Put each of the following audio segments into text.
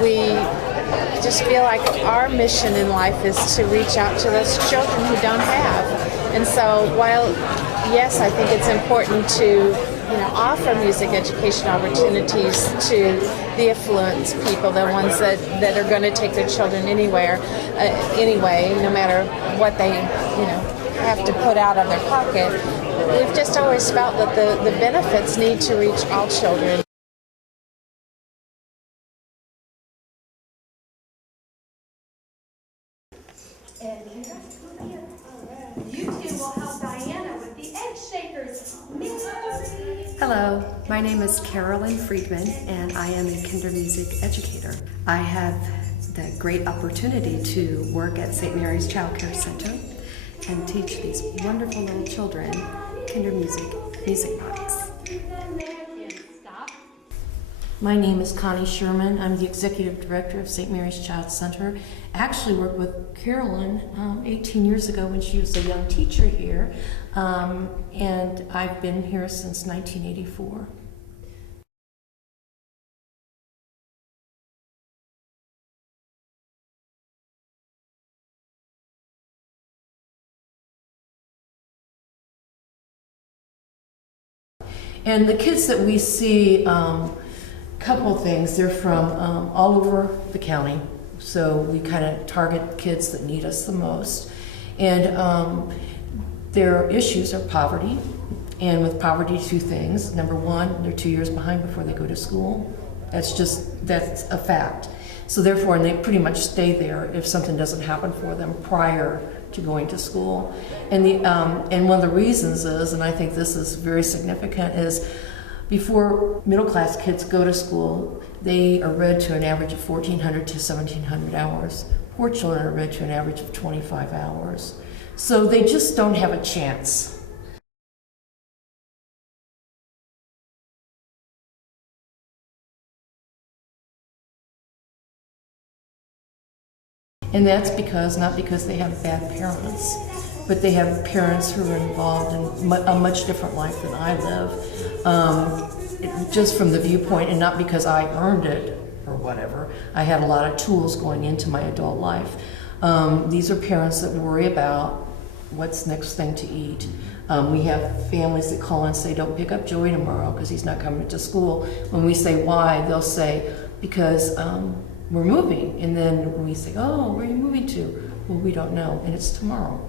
we just feel like our mission in life is to reach out to those children who don't have. And so while, yes, I think it's important to offer music education opportunities to the affluent people, the ones that are going to take their children anywhere, anyway, no matter what they, have to put out of their pocket. We've just always felt that the benefits need to reach all children. You two will help Diana with the egg shakers. Hello, my name is Carolyn Friedman and I am a Kindermusik educator. I have the great opportunity to work at St. Mary's Child Care Center and teach these wonderful little children Kindermusik music bodies. My name is Connie Sherman. I'm the Executive Director of St. Mary's Child Center. I actually worked with Carolyn 18 years ago when she was a young teacher here, and I've been here since 1984. And the kids that we see, couple things. They're from all over the county, so we kind of target kids that need us the most. And their issues are poverty, and with poverty, two things. Number one, they're 2 years behind before they go to school. That's a fact. So therefore, and they pretty much stay there if something doesn't happen for them prior to going to school. And and one of the reasons is, and I think this is very significant, is before middle class kids go to school, they are read to an average of 1,400 to 1,700 hours. Poor children are read to an average of 25 hours. So they just don't have a chance. And that's not because they have bad parents, but they have parents who are involved in a much different life than I live. Just from the viewpoint, and not because I earned it or whatever. I had a lot of tools going into my adult life. These are parents that worry about what's next thing to eat. We have families that call and say, don't pick up Joey tomorrow because he's not coming to school. When we say why, they'll say, because we're moving. And then we say, oh, where are you moving to? Well, we don't know, and it's tomorrow.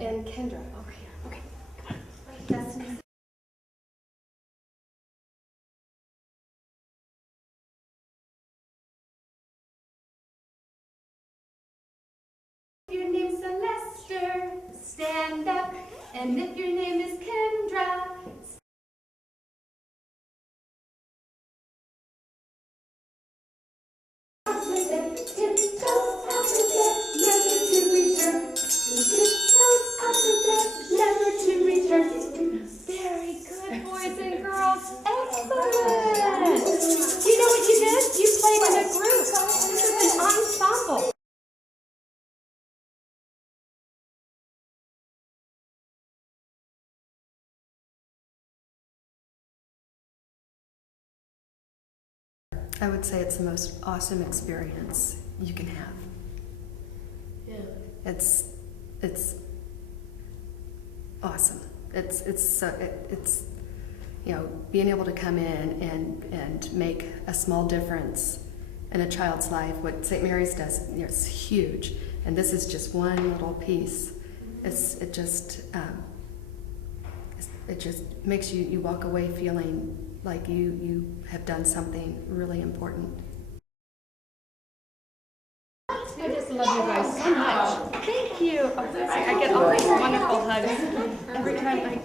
And Kendra, over here. Okay, come on. Destiny. If your name's Celeste, stand up. And if your name is Kendra, very good, boys and girls. Excellent. Do you know what you did? You played in a group. This is an ensemble. I would say it's the most awesome experience you can have. Yeah. It's awesome. It's being able to come in and make a small difference in a child's life. What St. Mary's does, it's huge, and this is just one little piece. It just makes you walk away feeling like you have done something really important. I just love you guys so much. Thank you. I get all these wonderful hugs every time I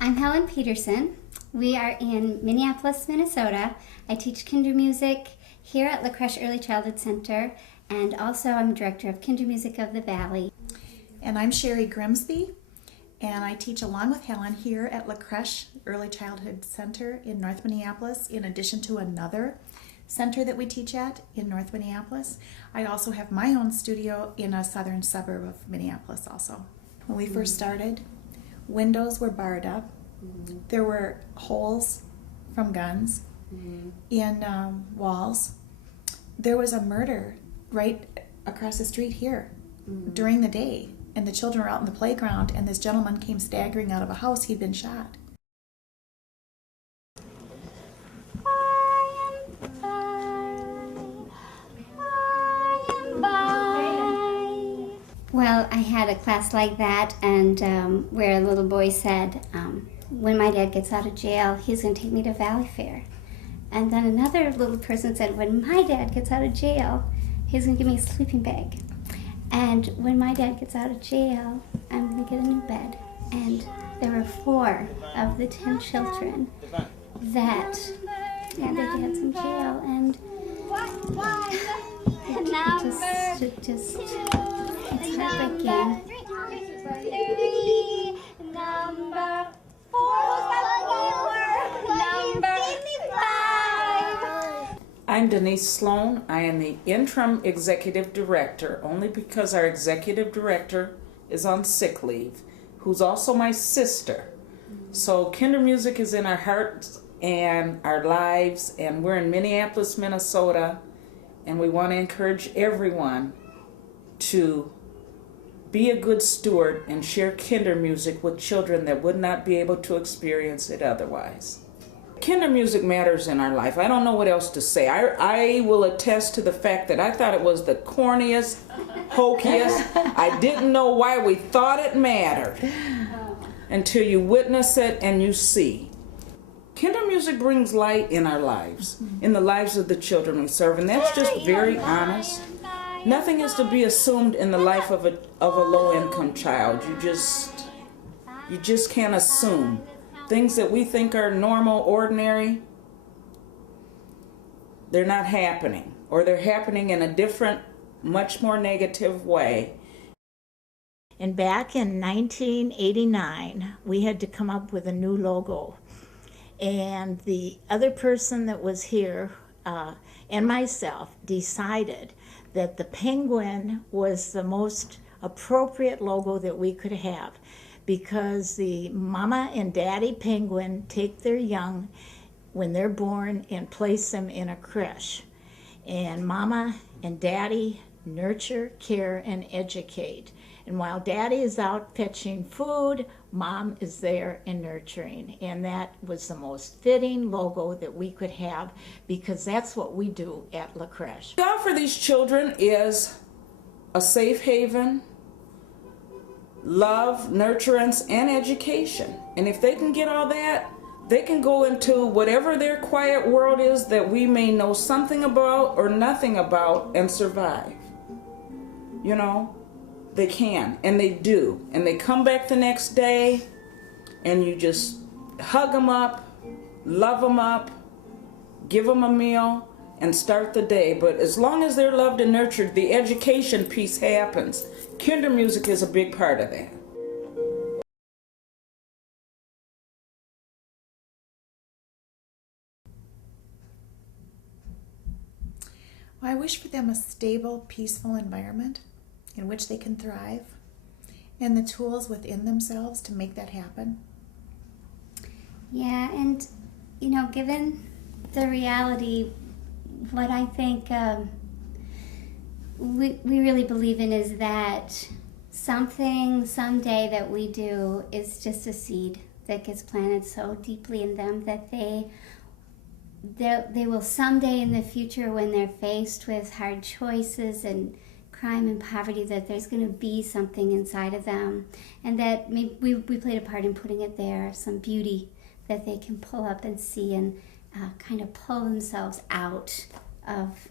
I'm Helen Peterson. We are in Minneapolis, Minnesota. I teach Kindermusik here at La Crèche Early Childhood Center, and also I'm director of Kindermusik of the Valley. And I'm Sherry Grimsby, and I teach along with Helen here at La Crèche Early Childhood Center in North Minneapolis, in addition to another center that we teach at in North Minneapolis. I also have my own studio in a southern suburb of Minneapolis also. When we first started, windows were barred up. There were holes from guns in walls. There was a murder right across the street here during the day, and the children were out in the playground, and this gentleman came staggering out of a house. He'd been shot. Well, I had a class like that, and where a little boy said, when my dad gets out of jail, he's going to take me to Valley Fair. And then another little person said, when my dad gets out of jail, he's going to give me a sleeping bag. And when my dad gets out of jail, I'm going to get a new bed. And there were 4 of the 10 children that had their dads in jail, and it just it's heartbreaking. Number 5. I'm Denise Sloan. I am the interim executive director, only because our executive director is on sick leave, who's also my sister. So Kindermusik is in our hearts and our lives, and we're in Minneapolis, Minnesota, and we want to encourage everyone to be a good steward and share Kindermusik with children that would not be able to experience it otherwise. Kindermusik matters in our life. I don't know what else to say. I will attest to the fact that I thought it was the corniest, hokiest. I didn't know why we thought it mattered until you witness it and you see. Kindermusik brings light in our lives, in the lives of the children we serve, and that's just very honest. Nothing is to be assumed in the life of a low-income child. You just can't assume. Things that we think are normal, ordinary, they're not happening, or they're happening in a different, much more negative way. And back in 1989, we had to come up with a new logo. And the other person that was here and myself decided that the penguin was the most appropriate logo that we could have, because the mama and daddy penguin take their young when they're born and place them in a creche. And mama and daddy nurture, care, and educate. And while daddy is out fetching food, mom is there and nurturing. And that was the most fitting logo that we could have, because that's what we do at La Crèche. The job for these children is a safe haven, love, nurturance, and education. And if they can get all that, they can go into whatever their quiet world is that we may know something about or nothing about and survive. You know, they can, and they do. And they come back the next day, and you just hug them up, love them up, give them a meal, and start the day. But as long as they're loved and nurtured, the education piece happens. Kindermusik is a big part of that. Well, I wish for them a stable, peaceful environment in which they can thrive, and the tools within themselves to make that happen. Yeah, and you know, given the reality, what I think we really believe in is that something someday that we do is just a seed that gets planted so deeply in them that they will someday in the future, when they're faced with hard choices and crime and poverty, that there's going to be something inside of them, and that maybe we played a part in putting it there, some beauty that they can pull up and see and kind of pull themselves out of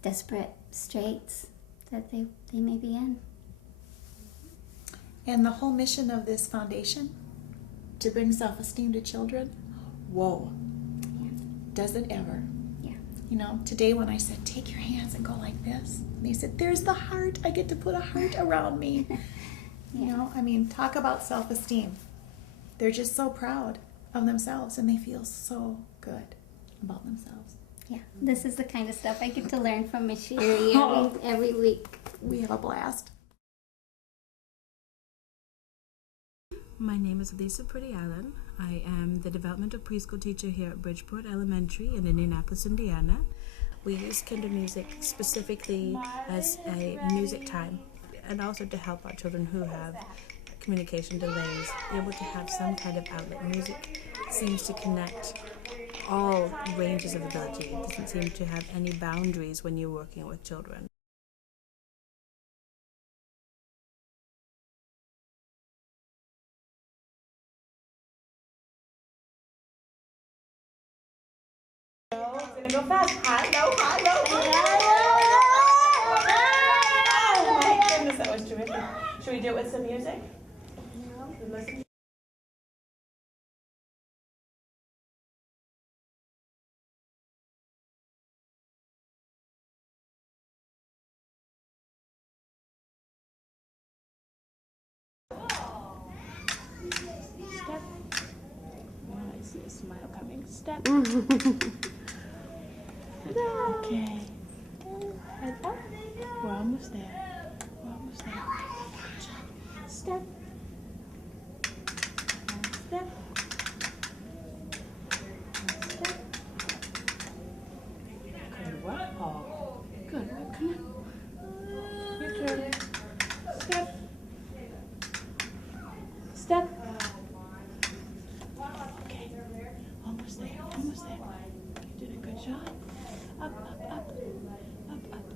desperate straits that they may be in. And the whole mission of this foundation, to bring self-esteem to children, whoa, does it ever. Yeah. You know, today when I said, take your hands and go like this, and they said, there's the heart, I get to put a heart around me. You know, I mean, talk about self-esteem. They're just so proud of themselves and they feel so good about themselves. Yeah, this is the kind of stuff I get to learn from Miss Sherry every week. We have a blast. My name is Lisa Pretty Allen. I am the developmental preschool teacher here at Bridgeport Elementary in Indianapolis, Indiana. We use Kindermusik specifically as a music time and also to help our children who have communication delays able to have some kind of outlet. Music seems to connect all ranges of ability. It doesn't seem to have any boundaries when you're working with children. Gonna go fast. High, low, high, low. Oh my goodness, that was terrific. Should we do it with some music? No. Listen. Step. Oh, I see a smile coming. Step. Okay. And up. We're almost there. We're almost there. Step. Step. Step. Good work, Paul. Good work. Come on. Your turn. Step. Step. Okay. Almost there. Almost there. You did a good job. Up, up, up, up, up.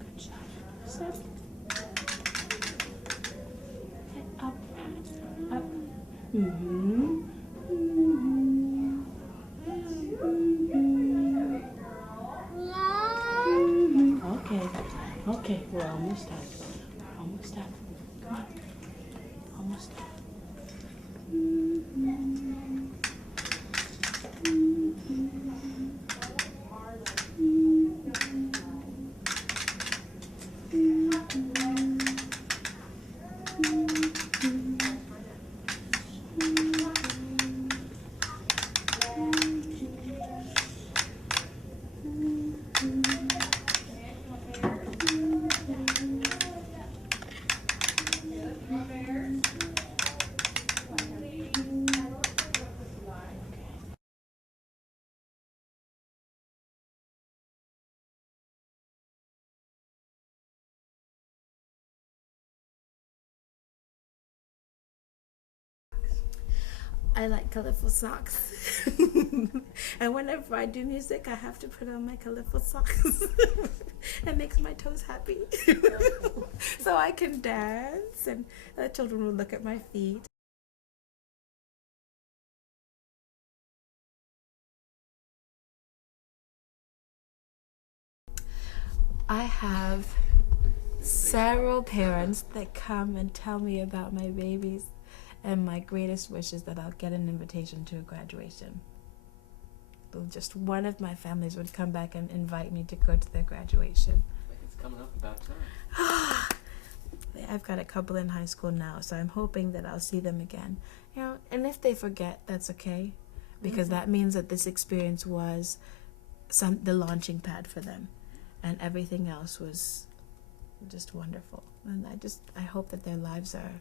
Good job. Step. Up, up. Mm-hmm. Mm-hmm. Mm-hmm. Okay. Okay, we're almost done. We're almost done. Come on. Almost done. I like colorful socks. And whenever I do music, I have to put on my colorful socks. It makes my toes happy. So I can dance and the children will look at my feet. I have several parents that come and tell me about my babies. And my greatest wish is that I'll get an invitation to a graduation. Just one of my families would come back and invite me to go to their graduation. It's coming up about time. I've got a couple in high school now, so I'm hoping that I'll see them again. You know, and if they forget, that's okay, because that means that this experience was the launching pad for them, and everything else was just wonderful. And I hope that their lives are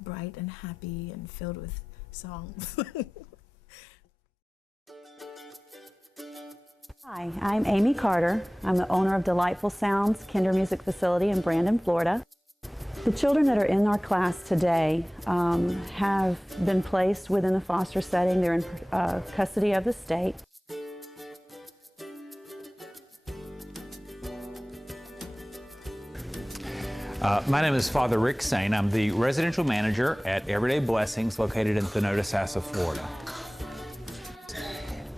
bright and happy and filled with songs. Hi, I'm Amy Carter. I'm the owner of Delightful Sounds Kindermusik facility in Brandon, Florida. The children that are in our class today have been placed within the foster setting. They're in custody of the state. My name is Father Rick Sain. I'm the residential manager at Everyday Blessings located in Thenodisassa, Florida.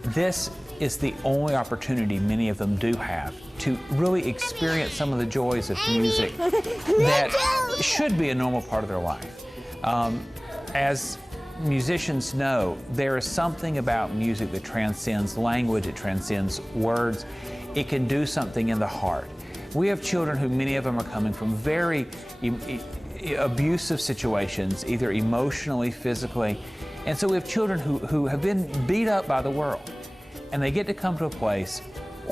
This is the only opportunity many of them do have to really experience some of the joys of music that should be a normal part of their life. As musicians know, there is something about music that transcends language, it transcends words. It can do something in the heart. We have children who, many of them are coming from very abusive situations, either emotionally, physically. And so we have children who have been beat up by the world. And they get to come to a place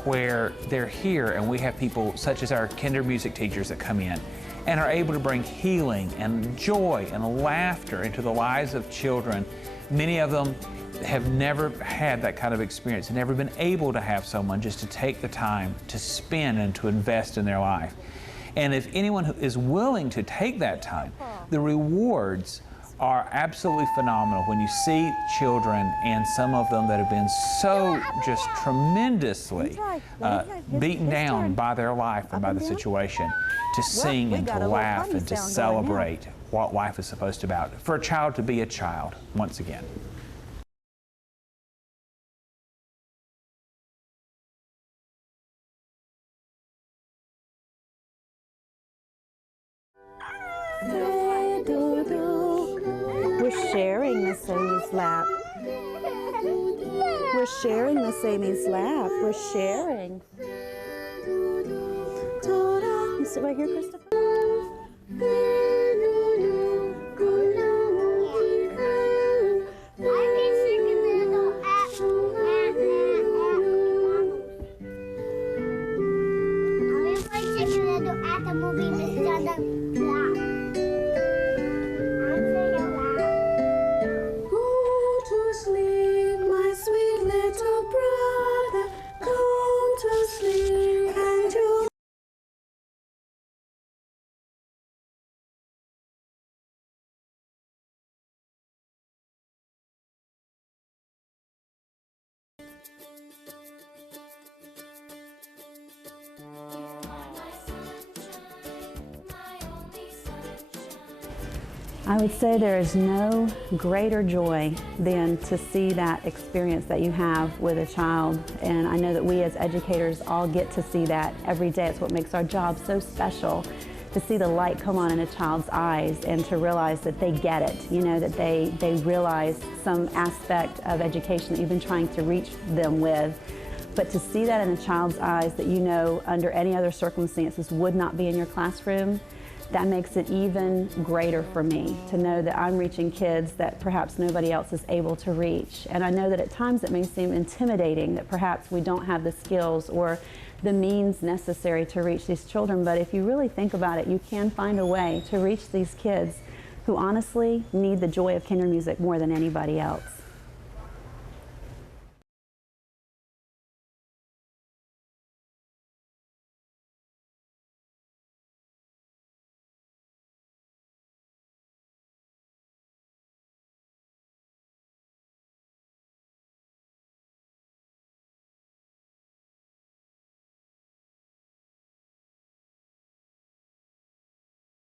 where they're here, and we have people such as our Kindermusik teachers that come in and are able to bring healing and joy and laughter into the lives of children. Many of them have never had that kind of experience, never been able to have someone just to take the time to spend and to invest in their life. And if anyone who is willing to take that time, the rewards are absolutely phenomenal when you see children, and some of them that have been so just tremendously beaten down by their life and by the situation, to sing and to laugh and to celebrate what life is supposed to be about. For a child to be a child, once again. We're sharing Miss Amy's lap. We're sharing Miss Amy's lap. We're sharing. You sit right here, Christopher. I would say there is no greater joy than to see that experience that you have with a child. And I know that we as educators all get to see that every day. It's what makes our job so special, to see the light come on in a child's eyes and to realize that they get it, you know, that they realize some aspect of education that you've been trying to reach them with. But to see that in a child's eyes that you know under any other circumstances would not be in your classroom, that makes it even greater for me to know that I'm reaching kids that perhaps nobody else is able to reach. And I know that at times it may seem intimidating that perhaps we don't have the skills or the means necessary to reach these children, but if you really think about it, you can find a way to reach these kids who honestly need the joy of Kindermusik more than anybody else.